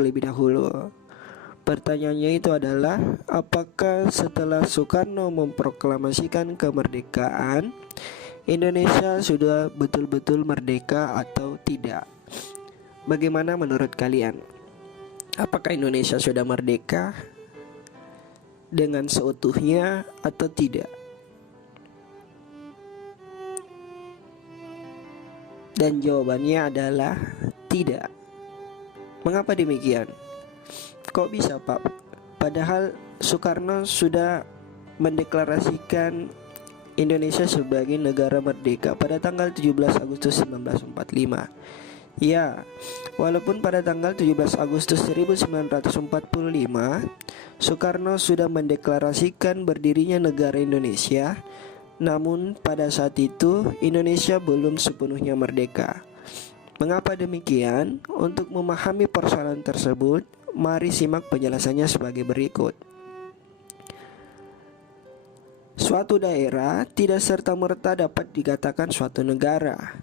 terlebih dahulu. Pertanyaannya itu adalah, apakah setelah Soekarno memproklamasikan kemerdekaan, Indonesia sudah betul-betul merdeka atau tidak? Bagaimana menurut kalian? Apakah Indonesia sudah merdeka dengan seutuhnya atau tidak? Dan jawabannya adalah tidak. Mengapa demikian? Kok bisa, Pak? Padahal Soekarno sudah mendeklarasikan Indonesia sebagai negara merdeka pada tanggal 17 Agustus 1945. Ya, walaupun pada tanggal 17 Agustus 1945 Soekarno sudah mendeklarasikan berdirinya negara Indonesia, namun pada saat itu Indonesia belum sepenuhnya merdeka. Mengapa demikian? Untuk memahami persoalan tersebut, mari simak penjelasannya sebagai berikut. Suatu daerah tidak serta-merta dapat dikatakan suatu negara.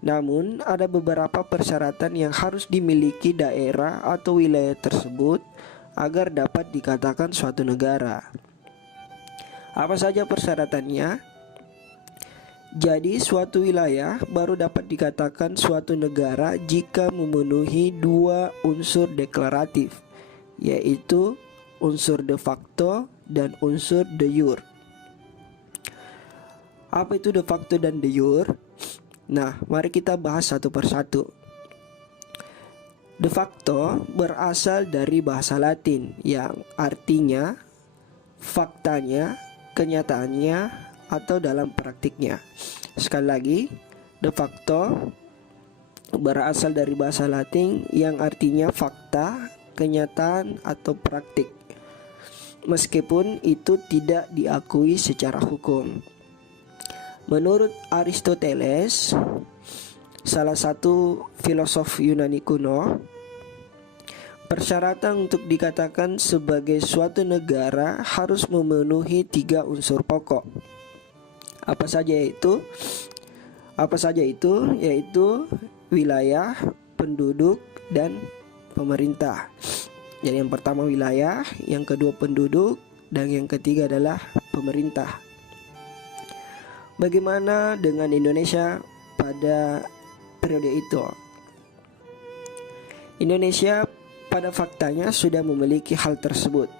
Namun, ada beberapa persyaratan yang harus dimiliki daerah atau wilayah tersebut agar dapat dikatakan suatu negara. Apa saja persyaratannya? Jadi, suatu wilayah baru dapat dikatakan suatu negara jika memenuhi dua unsur deklaratif, yaitu unsur de facto dan unsur de jure. Apa itu de facto dan de jure? Nah, mari kita bahas satu persatu. De facto berasal dari bahasa Latin yang artinya faktanya, kenyataannya, atau dalam praktiknya. Sekali lagi, de facto berasal dari bahasa Latin yang artinya fakta, kenyataan, atau praktik, meskipun itu tidak diakui secara hukum. Menurut Aristoteles, salah satu filosof Yunani kuno, persyaratan untuk dikatakan sebagai suatu negara harus memenuhi 3 unsur pokok. Apa saja itu? Yaitu wilayah, penduduk, dan pemerintah. Jadi yang pertama wilayah, yang kedua penduduk, dan yang ketiga adalah pemerintah. Bagaimana dengan Indonesia pada periode itu? Indonesia pada faktanya sudah memiliki hal tersebut.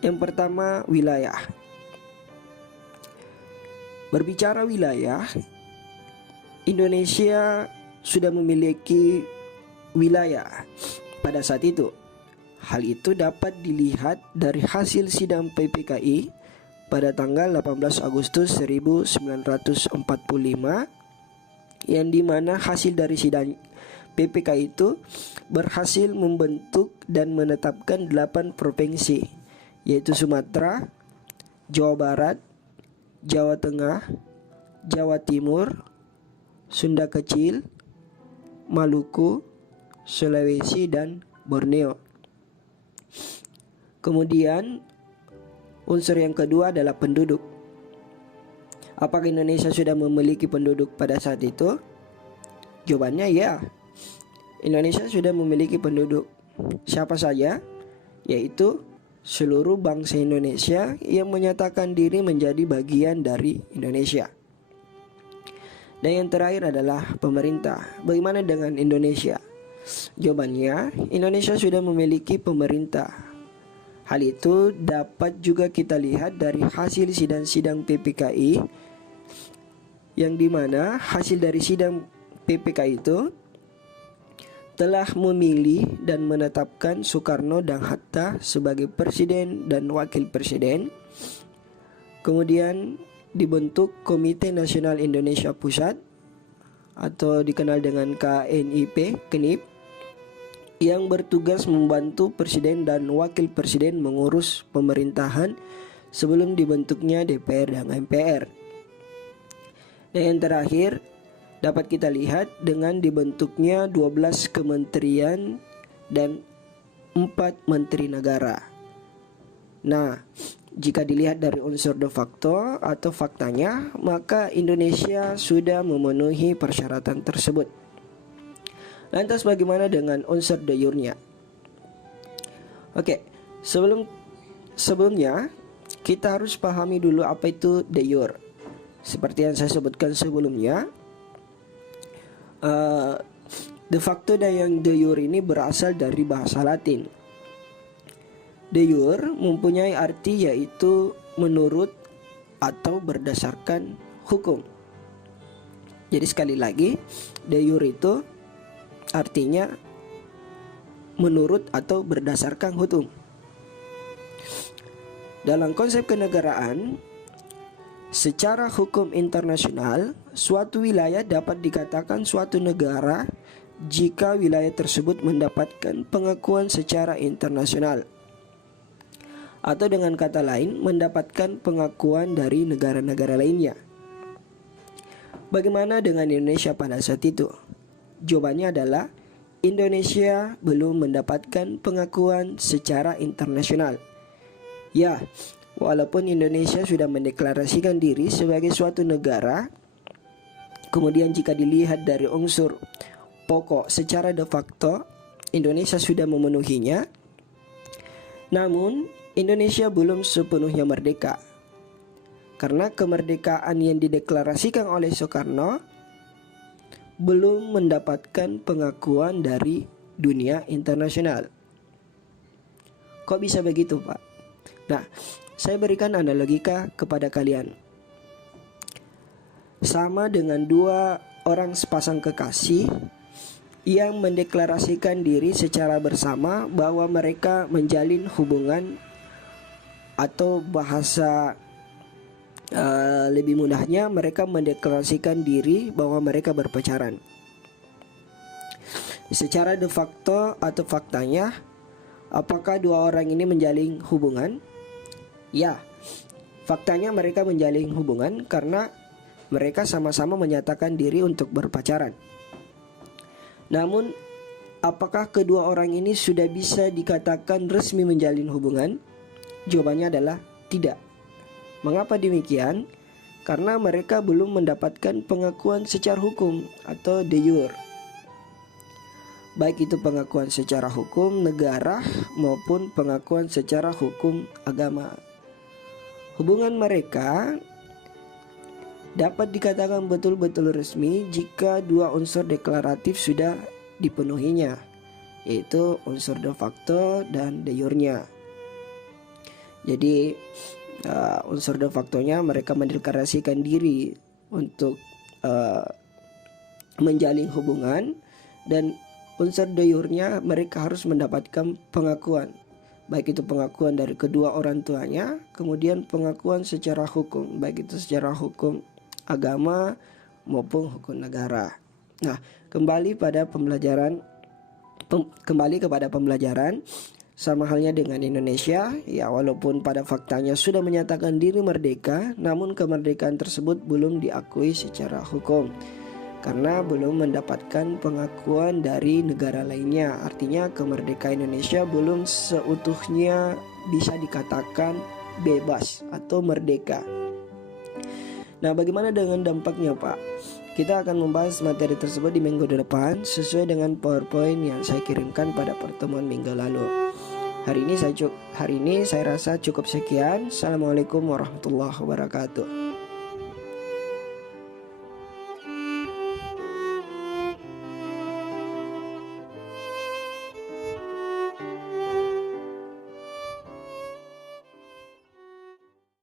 Yang pertama, wilayah. Berbicara wilayah, Indonesia sudah memiliki wilayah pada saat itu. Hal itu dapat dilihat dari hasil sidang PPKI pada tanggal 18 Agustus 1945, yang dimana hasil dari sidang PPKI itu berhasil membentuk dan menetapkan 8 provinsi, yaitu Sumatera, Jawa Barat, Jawa Tengah, Jawa Timur, Sunda Kecil, Maluku, Sulawesi, dan Borneo. Kemudian unsur yang kedua adalah penduduk. Apakah Indonesia sudah memiliki penduduk pada saat itu? Jawabannya ya. Indonesia sudah memiliki penduduk. Siapa saja? Yaitu seluruh bangsa Indonesia yang menyatakan diri menjadi bagian dari Indonesia. Dan yang terakhir adalah pemerintah. Bagaimana dengan Indonesia? Jawabannya, Indonesia sudah memiliki pemerintah. Hal itu dapat juga kita lihat dari hasil sidang-sidang PPKI, yang dimana hasil dari sidang PPKI itu telah memilih dan menetapkan Soekarno dan Hatta sebagai presiden dan wakil presiden. Kemudian dibentuk Komite Nasional Indonesia Pusat atau dikenal dengan KNIP, yang bertugas membantu presiden dan wakil presiden mengurus pemerintahan sebelum dibentuknya DPR dan MPR. Dan yang terakhir, dapat kita lihat dengan dibentuknya 12 kementerian dan 4 menteri negara. Nah, jika dilihat dari unsur de facto atau faktanya, maka Indonesia sudah memenuhi persyaratan tersebut. Lantas bagaimana dengan unsur de jure-nya? Oke, sebelumnya kita harus pahami dulu apa itu de jure. Seperti yang saya sebutkan sebelumnya, de facto dan yang de jure ini berasal dari bahasa Latin. De jure mempunyai arti yaitu menurut atau berdasarkan hukum. Jadi sekali lagi, de jure itu artinya menurut atau berdasarkan hukum. Dalam konsep kenegaraan, secara hukum internasional, suatu wilayah dapat dikatakan suatu negara jika wilayah tersebut mendapatkan pengakuan secara internasional, atau dengan kata lain, mendapatkan pengakuan dari negara-negara lainnya. Bagaimana dengan Indonesia pada saat itu? Jawabannya adalah Indonesia belum mendapatkan pengakuan secara internasional. Ya, walaupun Indonesia sudah mendeklarasikan diri sebagai suatu negara, kemudian jika dilihat dari unsur pokok secara de facto, Indonesia sudah memenuhinya. Namun, Indonesia belum sepenuhnya merdeka. Karena kemerdekaan yang dideklarasikan oleh Soekarno belum mendapatkan pengakuan dari dunia internasional. Kok bisa begitu, Pak? Nah, saya berikan analogika kepada kalian. Sama dengan dua orang sepasang kekasih yang mendeklarasikan diri secara bersama bahwa mereka menjalin hubungan, atau bahasa lebih mudahnya, mereka mendeklarasikan diri bahwa mereka berpacaran. Secara de facto atau faktanya, apakah dua orang ini menjalin hubungan? Ya, faktanya mereka menjalin hubungan karena mereka sama-sama menyatakan diri untuk berpacaran. Namun, apakah kedua orang ini sudah bisa dikatakan resmi menjalin hubungan? Jawabannya adalah tidak. Mengapa demikian? Karena mereka belum mendapatkan pengakuan secara hukum atau de jure. Baik itu pengakuan secara hukum negara maupun pengakuan secara hukum agama. Hubungan mereka dapat dikatakan betul-betul resmi jika dua unsur deklaratif sudah dipenuhinya, yaitu unsur de facto dan de jure-nya. Jadi unsur de factonya mereka mendeklarasikan diri untuk menjalin hubungan, dan unsur de jure-nya mereka harus mendapatkan pengakuan, baik itu pengakuan dari kedua orang tuanya, kemudian pengakuan secara hukum, baik itu secara hukum agama maupun hukum negara. Nah, kembali kepada pembelajaran. Sama halnya dengan Indonesia, ya walaupun pada faktanya sudah menyatakan diri merdeka, namun kemerdekaan tersebut belum diakui secara hukum karena belum mendapatkan pengakuan dari negara lainnya. Artinya kemerdekaan Indonesia belum seutuhnya bisa dikatakan bebas atau merdeka. Nah, bagaimana dengan dampaknya, Pak? Kita akan membahas materi tersebut di minggu depan sesuai dengan PowerPoint yang saya kirimkan pada pertemuan minggu lalu. Hari ini saya rasa cukup sekian. Assalamualaikum warahmatullahi wabarakatuh.